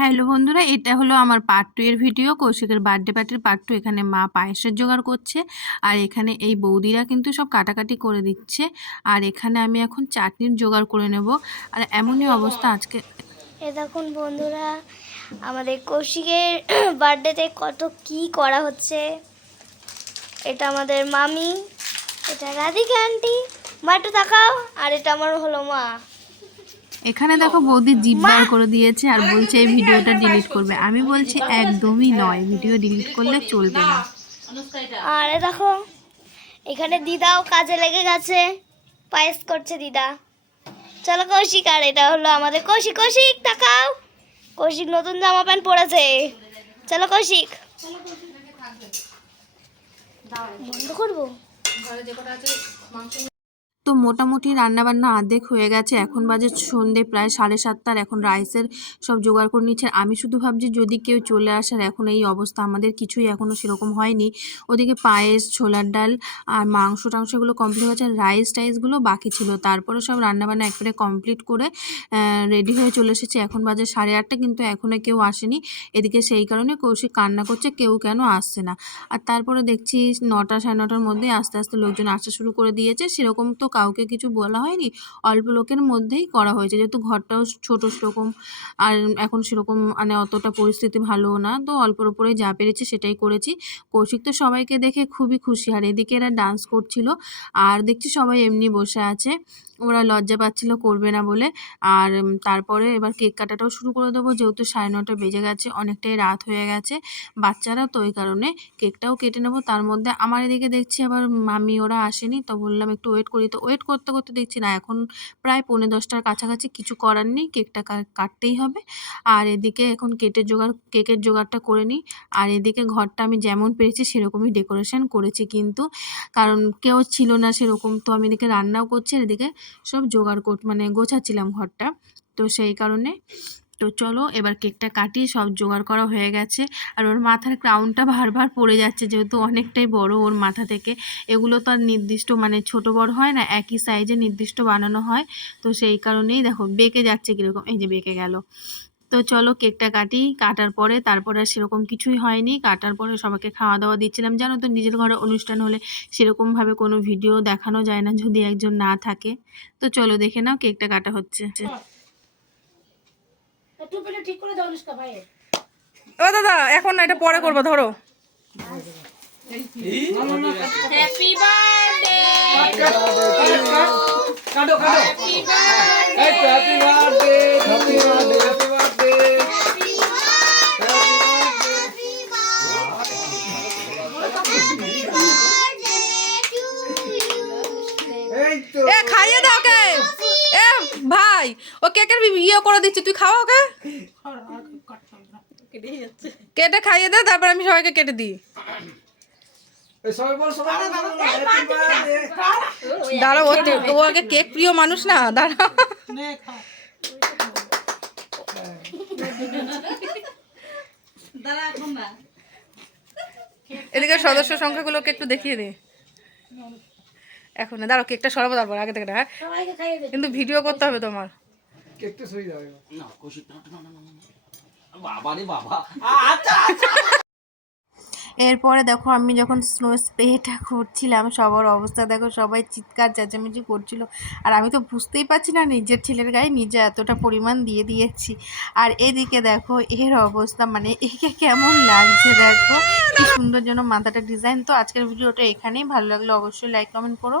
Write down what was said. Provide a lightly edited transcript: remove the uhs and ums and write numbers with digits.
Hello বন্ধুরা, এটা হলো আমার পার্ট 2 এর ভিডিও। কৌশিকের বার্থডে পার্টির পার্ট 2। এখানে মা পায়েসের জোগাড় করছে, আর এখানে এই বৌদিরা কিন্তু সব কাটাকাটি করে দিচ্ছে, আর এখানে আমি এখন চাটনির জোগাড় করে নেব। আর এমনই অবস্থা আজকে। এ দেখুন বন্ধুরা, আমাদের কৌশিকের বার্থডেতে কত কি করা হচ্ছে। এটা আমাদের মামি, এটা রাধিকা আন্টি, মা একটু তাকাও, আর এটা আমার হলো মা। এখানে দেখো বৌদি জিভ বার করে দিয়েছে আর বলছে এই ভিডিওটা ডিলিট করবে। আমি বলছি একদমই নয়, ভিডিও ডিলিট করলে চলবে না। আর এ দেখো এখানে দিদাও কাজে লেগে গেছে, পায়েস করছে দিদা। চলো কৌশিক, আর এটা হলো আমাদের কৌশিক। কৌশিক তাকাও, কৌশিক নতুন জামা প্যান্ট পরেছে। চলো কৌশিক, বন্ধ করবো। তো মোটামুটি রান্নাবান্না অর্ধেক হয়ে গেছে। এখন বাজে সন্ধে প্রায় 7:30। এখন রাইসের সব জোগাড় করে নিচ্ছে। আমি শুধু ভাবছি যদি কেউ চলে আসার, এখন এই অবস্থা আমাদের কিছুই এখনও সেরকম হয়নি। ওদিকে পায়েস, ছোলার ডাল আর মাংস টাংস এগুলো কমপ্লিট হয়েছে, রাইস টাইসগুলো বাকি ছিল। তারপরে সব রান্নাবান্না একবারে কমপ্লিট করে রেডি হয়ে চলে এসেছে। এখন বাজে 8:30, কিন্তু এখনও কেউ আসেনি। এদিকে সেই কারণে কৌশিক কান্না করছে কেউ কেন আসছে না। আর তারপরে দেখছি 9টা 9:30-র মধ্যে আস্তে আস্তে লোকজন আসতে শুরু করে দিয়েছে। সেরকম তো কাউকে কিছু বলা হয়নি, অল্প লোকের মধ্যেই করা হয়েছে, যেহেতু ঘরটাও ছোট সেরকম। আর এখন সেরকম মানে অতটা পরিস্থিতি ভালো না, তো অল্পর উপরে যা পেরেছি সেটাই করেছি। কৌশিক তো সবাইকে দেখে খুবই খুশি, আর এদিকে এরা ডান্স করছিল, আর দেখছি সবাই এমনি বসে আছে, ওরা লজ্জা পাচ্ছিল করবে না বলে। আর তারপরে এবার কেক কাটাটাও শুরু করে দেবো, যেহেতু 9:30 বেজে গেছে, অনেকটাই রাত হয়ে গেছে। বাচ্চারাও তো ওই কারণে কেকটাও কেটে নেবো। তার মধ্যে আমার এদিকে দেখছি আবার মামি ওরা আসেনি, তো বললাম একটু ওয়েট করি। তো ওয়েট করতে করতে দেখছি না, এখন প্রায় 9:45-টার কাছাকাছি। কিছু করার নেই, কেকটা কাটতেই হবে। আর এদিকে এখন কেকের জোগাড়টা করে নিই। আর এদিকে ঘরটা আমি যেমন পেরেছি সেরকমই ডেকোরেশন করেছি, কিন্তু কারণ কেউ ছিল না সেরকম, তো আমি এদিকে রান্নাও করছি আর এদিকে সব জোগাড় মানে গোছাচ্ছিলাম ঘরটা, তো সেই কারণে। তো চলো এবার কেকটা কাটি, সব জোগাড় করা হয়ে গেছে। আর ওর মাথার ক্রাউনটা বারবার পড়ে যাচ্ছে, যেহেতু অনেকটাই বড় ওর মাথা থেকে। এগুলো তো আর নির্দিষ্ট মানে ছোট বড় হয় না, একই সাইজে নির্দিষ্ট বানানো হয়, তো সেই কারণেই দেখো বেঁকে যাচ্ছে কীরকম, এই যে বেঁকে গেল। তো চলো কেকটা কাটি। কাটার পরে তারপরে আর সেরকম কিছুই হয়নি। কাটার পরে সবাইকে খাওয়া দাওয়া দিচ্ছিলাম। জানো তো নিজের ঘরে অনুষ্ঠান হলে সেরকমভাবে কোনো ভিডিও দেখানো যায় না যদি একজন না থাকে। তো চলো দেখে নাও কেকটা কাটা হচ্ছে। ও দাদা এখন না, এটা পরে করবো, ধরো। হ্যাপি বার্থডে কাটো happy birthday happy birthday happy birthday এ খাইয়ে দাও কে, এ ভাই ও কেকের ইয়ে করে দিচ্ছি, তুই খাওয়া ওকে, কেটে খাইয়ে দে, তারপর আমি সবাইকে কেটে দিই। দাঁড়া, ও আগে কেক প্রিয় মানুষ না, দাঁড়া। এদিকে সদস্য সংখ্যাগুলোকে একটু দেখিয়ে দে। এখন না, দাঁড়াও কেকটা সরাবো তারপর আগে থেকে, হ্যাঁ কিন্তু ভিডিও করতে হবে তোমার। কেকটা সই যাবে না, খুশি না বাবা রে বাবা। এরপরে দেখো আমি যখন স্নো স্প্রেটা করছিলাম, সবার অবস্থা দেখো, সবাই চিৎকার চেঁচামেচি করছিল। আর আমি তো বুঝতেই পারছি না নিজের ছেলের গায়ে নিজে এতটা পরিমাণ দিয়ে দিয়েছি। আর এদিকে দেখো এর অবস্থা, মানে একে কেমন লাগছে দেখো, কি সুন্দর যেন মাথাটা ডিজাইন। তো আজকের ভিডিওটা এখানেই, ভালো লাগলো অবশ্যই লাইক কমেন্ট করো।